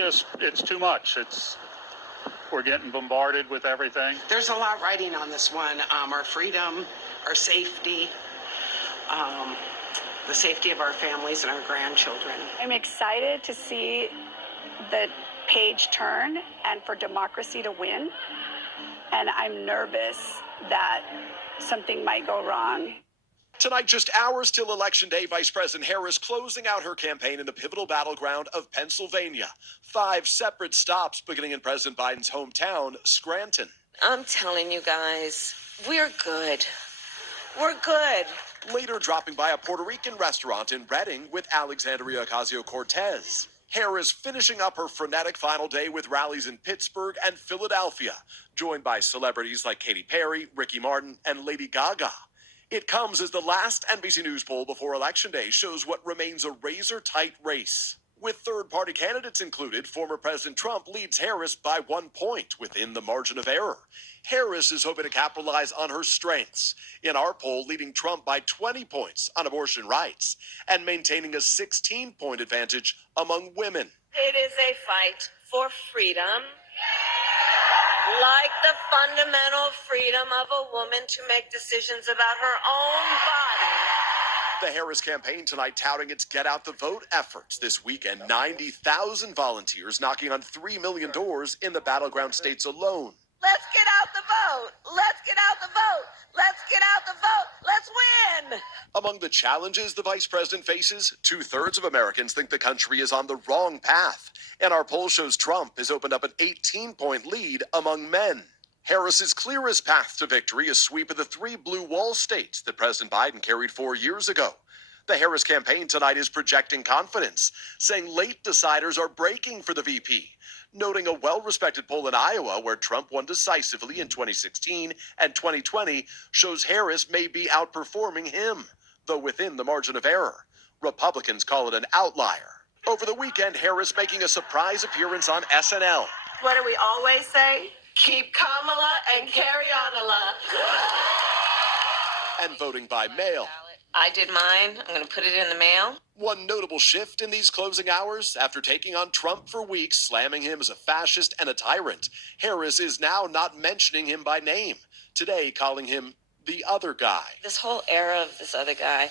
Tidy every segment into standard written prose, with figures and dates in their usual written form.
it's too much. We're getting bombarded with everything. There's a lot riding on this one. Our freedom, our safety, the safety of our families and our grandchildren. I'm excited to see the page turn and for democracy to win. And I'm nervous that something might go wrong. Tonight, just hours till Election Day, Vice President Harris closing out her campaign in the pivotal battleground of Pennsylvania. 5 separate stops beginning in President Biden's hometown, Scranton. I'm telling you guys, we're good. We're good. Later dropping by a Puerto Rican restaurant in Reading with Alexandria Ocasio-Cortez. Harris finishing up her frenetic final day with rallies in Pittsburgh and Philadelphia, joined by celebrities like Katy Perry, Ricky Martin, and Lady Gaga. It comes as the last NBC News poll before Election Day shows what remains a razor-tight race. With third-party candidates included, former President Trump leads Harris by 1 point within the margin of error. Harris is hoping to capitalize on her strengths, in our poll leading Trump by 20 points on abortion rights and maintaining a 16-point advantage among women. It is a fight for freedom, like the fundamental freedom of a woman to make decisions about her own body. The Harris campaign tonight touting its Get Out the Vote efforts. This weekend, 90,000 volunteers knocking on 3 million doors in the battleground states alone. Let's get out the vote. Let's get out the vote. Let's get out the vote. Let's win. Among the challenges the vice president faces, 2/3 of Americans think the country is on the wrong path. And our poll shows Trump has opened up an 18-point lead among men. Harris's clearest path to victory is sweep of the 3 blue wall states that President Biden carried 4 years ago. The Harris campaign tonight is projecting confidence, saying late deciders are breaking for the VP, noting a well-respected poll in Iowa where Trump won decisively in 2016 and 2020 shows Harris may be outperforming him, though within the margin of error. Republicans call it an outlier. Over the weekend, Harris making a surprise appearance on S.R.L. What do we always say? Keep Kamala and carry on. And voting by mail. I did mine. I'm going to put it in the mail. One notable shift in these closing hours, after taking on Trump for weeks, slamming him as a fascist and a tyrant, Harris is now not mentioning him by name. Today, calling him the other guy. This whole era of this other guy,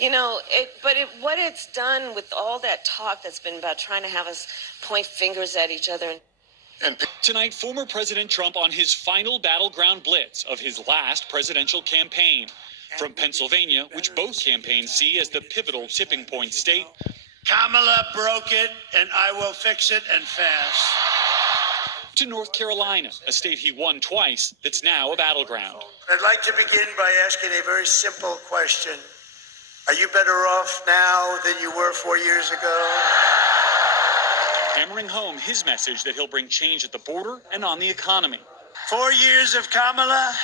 what it's done with all that talk that's been about trying to have us point fingers at each other. And tonight, former President Trump on his final battleground blitz of his last presidential campaign. From Pennsylvania, which both campaigns see as the pivotal tipping point state. Kamala broke it, and I will fix it, and fast. To North Carolina, a state he won twice that's now a battleground. I'd like to begin by asking a very simple question. Are you better off now than you were 4 years ago? Hammering home his message that he'll bring change at the border and on the economy. 4 years of Kamala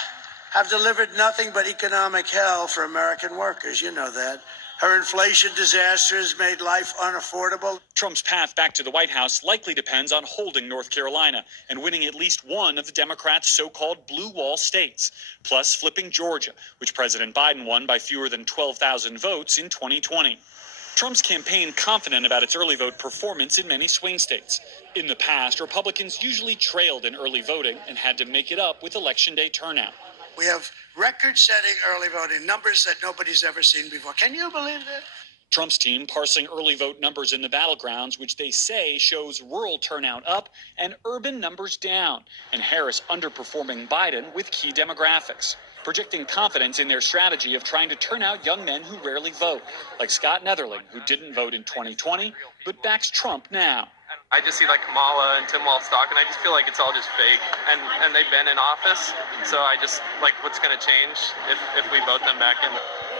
have delivered nothing but economic hell for American workers. You know that. Her inflation disaster has made life unaffordable. Trump's path back to the White House likely depends on holding North Carolina and winning at least one of the Democrats' so-called blue wall states, plus flipping Georgia, which President Biden won by fewer than 12,000 votes in 2020. Trump's campaign confident about its early vote performance in many swing states. In the past, Republicans usually trailed in early voting and had to make it up with Election Day turnout. We have record-setting early voting numbers that nobody's ever seen before. Can you believe that? Trump's team parsing early vote numbers in the battlegrounds, which they say shows rural turnout up and urban numbers down, and Harris underperforming Biden with key demographics, projecting confidence in their strategy of trying to turn out young men who rarely vote, like Scott Netherling, who didn't vote in 2020, but backs Trump now. I just see like Kamala and Tim Walz talking. I just feel like it's all just fake, and they've been in office, so I just like what's going to change if we vote them back in.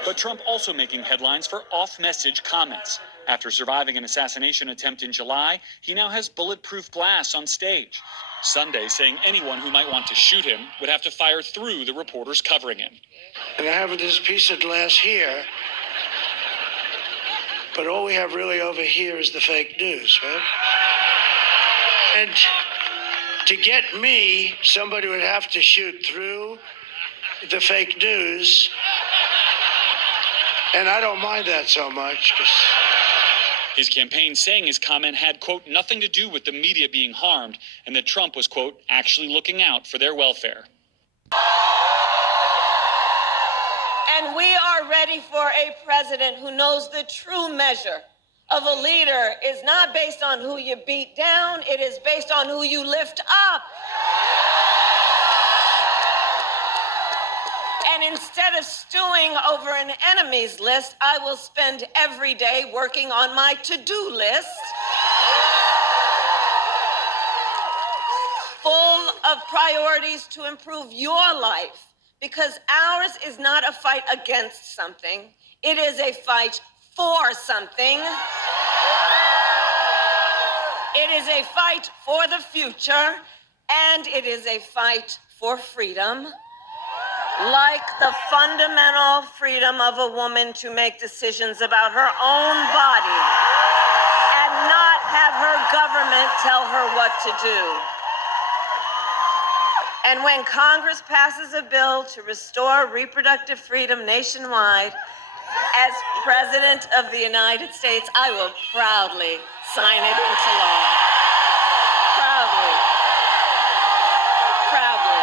But Trump also making headlines for off-message comments. After surviving an assassination attempt in July, he now has bulletproof glass on stage. Sunday saying anyone who might want to shoot him would have to fire through the reporters covering him. And I have this piece of glass here, but all we have really over here is the fake news, right? And to get me, somebody would have to shoot through the fake news. And I don't mind that so much, because His campaign saying his comment had, quote, nothing to do with the media being harmed, and that Trump was, quote, actually looking out for their welfare. And we are ready for a president who knows the true measure of a leader is not based on who you beat down, it is based on who you lift up. And instead of stewing over an enemy's list, I will spend every day working on my to-do list, full of priorities to improve your life, because ours is not a fight against something, it is a fight for something. It is a fight for the future, and it is a fight for freedom. Like the fundamental freedom of a woman to make decisions about her own body and not have her government tell her what to do. And when Congress passes a bill to restore reproductive freedom nationwide, as President of the United States, I will proudly sign it into law. Proudly. Proudly.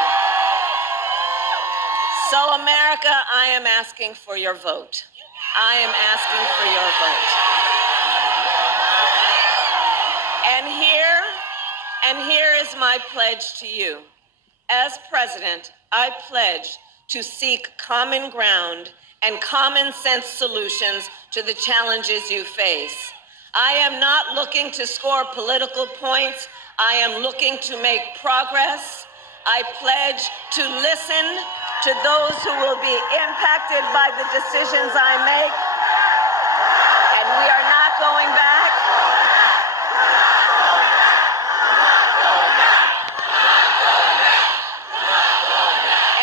So, America, I am asking for your vote. I am asking for your vote. And here is my pledge to you. As president, I pledge to seek common ground and common sense solutions to the challenges you face. I am not looking to score political points. I am looking to make progress. I pledge to listen to those who will be impacted by the decisions I make. And we are not going back.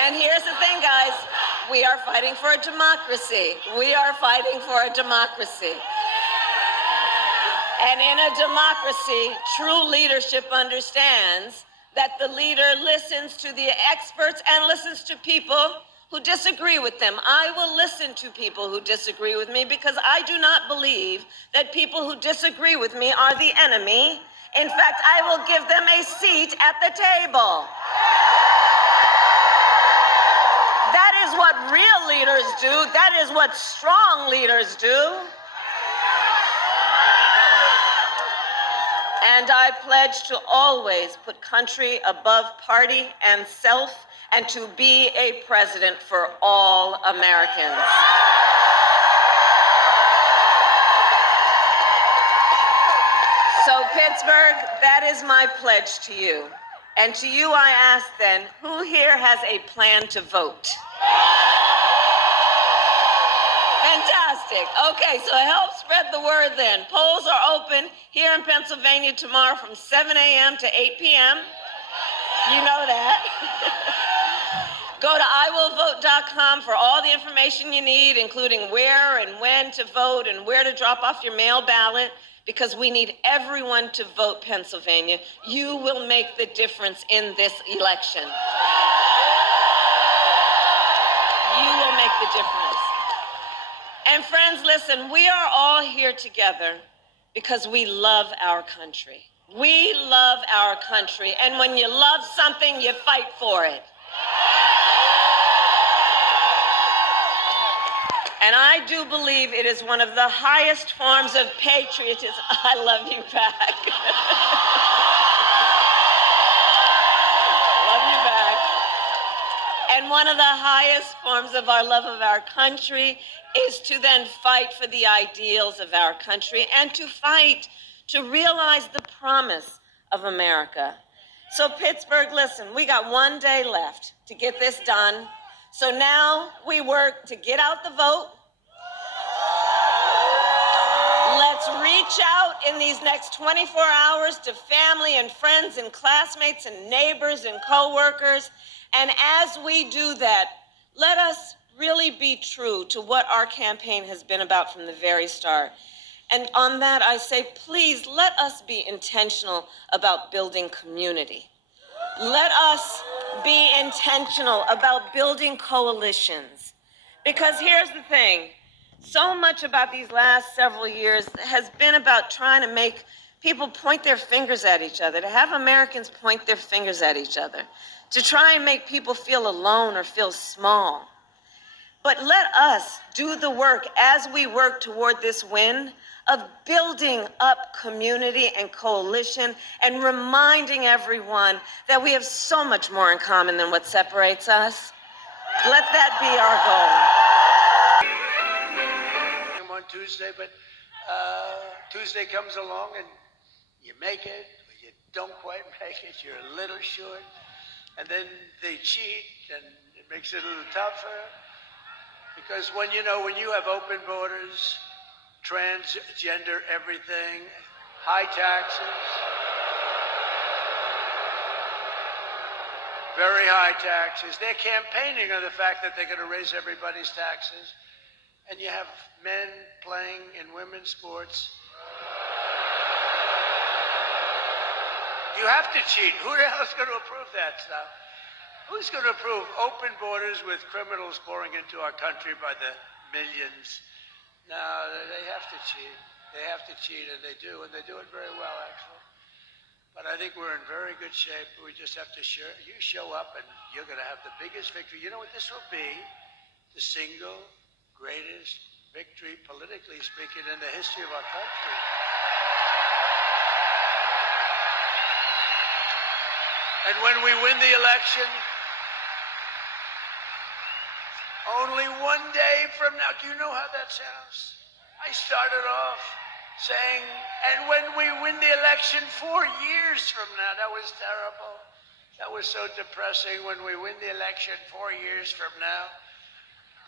And here's the thing, guys. We are fighting for a democracy. We are fighting for a democracy. And in a democracy, true leadership understands that the leader listens to the experts and listens to people who disagree with them. I will listen to people who disagree with me because I do not believe that people who disagree with me are the enemy. In fact, I will give them a seat at the table. That is what real leaders do. That is what strong leaders do. And I pledge to always put country above party and self, and to be a president for all Americans. So, Pittsburgh, that is my pledge to you. And to you I ask then, who here has a plan to vote? Fantastic. Okay, so help spread the word then. Polls are open here in Pennsylvania tomorrow from 7 a.m. to 8 p.m. You know that. Go to iwillvote.com for all the information you need, including where and when to vote and where to drop off your mail ballot, because we need everyone to vote, Pennsylvania. You will make the difference in this election. You will make the difference. And friends, listen, we are all here together because we love our country. We love our country. And when you love something, you fight for it. And I do believe it is one of the highest forms of patriotism. I love you back. Love you back. And one of the highest forms of our love of our country is to then fight for the ideals of our country and to fight to realize the promise of America. So Pittsburgh, listen, we got one day left to get this done. So now we work to get out the vote. Let's reach out in these next 24 hours to family and friends and classmates and neighbors and coworkers. And as we do that, let us really be true to what our campaign has been about from the very start. And on that, I say, please let us be intentional about building community. Let us be intentional about building coalitions. Because here's the thing, So much about these last several years has been about trying to make people point their fingers at each other, to have Americans point their fingers at each other, to try and make people feel alone or feel small. But let us do the work as we work toward this win of building up community and coalition and reminding everyone that we have so much more in common than what separates us. Let that be our goal. On Tuesday, but Tuesday comes along and you make it, or you don't quite make it, you're a little short, and then they cheat, and it makes it a little tougher. Because when you have open borders, transgender everything, high taxes, very high taxes, they're campaigning on the fact that they're going to raise everybody's taxes, and you have men playing in women's sports. You have to cheat. Who the hell is going to approve that stuff? Who's going to approve open borders with criminals pouring into our country by the millions? No, they have to cheat. They have to cheat, and they do it very well, actually. But I think we're in very good shape. We just have to show up, and you're going to have the biggest victory. You know what this will be? The single greatest victory, politically speaking, in the history of our country. And when we win the election, only one day from now, do you know how that sounds? I started off saying, and when we win the election 4 years from now, that was terrible. That was so depressing. When we win the election 4 years from now.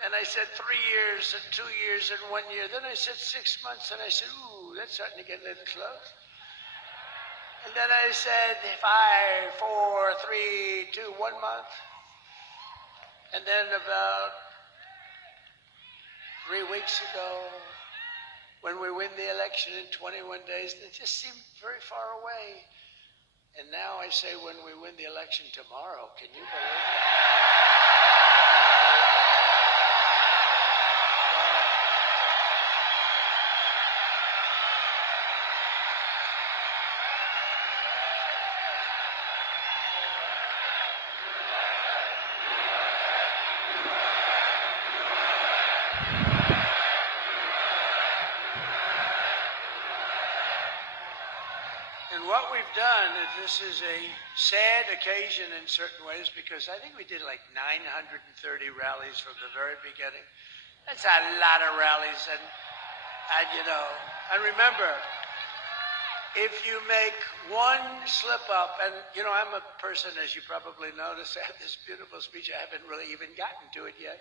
And I said 3 years and 2 years and 1 year. Then I said 6 months, and I said, ooh, that's starting to get a little close. And then I said 5, 4, 3, 2, 1 month. And then about 3 weeks ago, when we win the election in 21 days, it just seemed very far away. And now I say when we win the election tomorrow, can you believe it? And what we've done, this is a sad occasion in certain ways, because I think we did like 930 rallies from the very beginning. That's a lot of rallies, and remember, if you make one slip up, and I'm a person, as you probably noticed, I have this beautiful speech. I haven't really even gotten to it yet.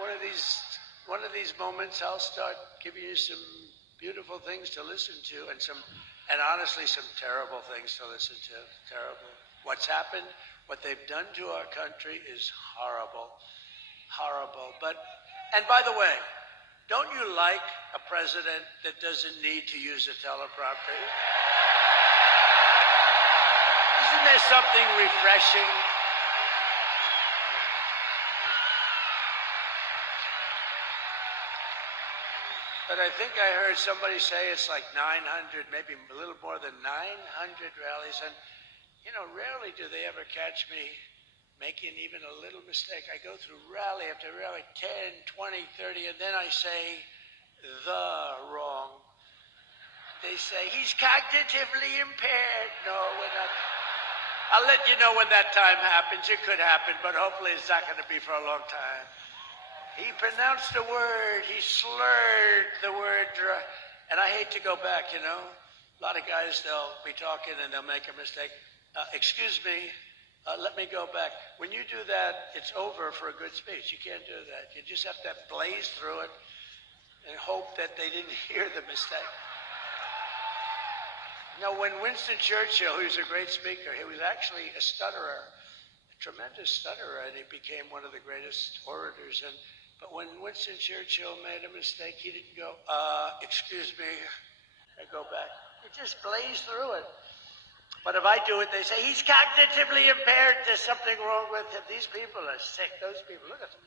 One of these moments, I'll start giving you some beautiful things to listen to, and honestly, some terrible things to listen to. Terrible. What's happened, what they've done to our country is horrible. Horrible. And by the way, don't you like a president that doesn't need to use a teleprompter? Isn't there something refreshing? But I think I heard somebody say it's like 900, maybe a little more than 900 rallies. And, rarely do they ever catch me making even a little mistake. I go through rally after rally, 10, 20, 30, and then I say the wrong. They say, he's cognitively impaired. No, we're not. I'll let you know when that time happens. It could happen, but hopefully it's not going to be for a long time. He pronounced a word, he slurred the word, and I hate to go back, A lot of guys, they'll be talking and they'll make a mistake. Excuse me, let me go back. When you do that, it's over for a good speech. You can't do that. You just have to blaze through it and hope that they didn't hear the mistake. When Winston Churchill, who was a great speaker, he was actually a stutterer, a tremendous stutterer, and he became one of the greatest orators. But when Winston Churchill made a mistake, he didn't go, excuse me, and go back. He just blazed through it. But if I do it, they say, he's cognitively impaired. There's something wrong with him. These people are sick. Those people, look at them.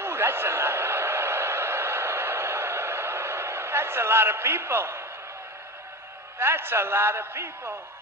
Oh, that's a lot. That's a lot of people. That's a lot of people.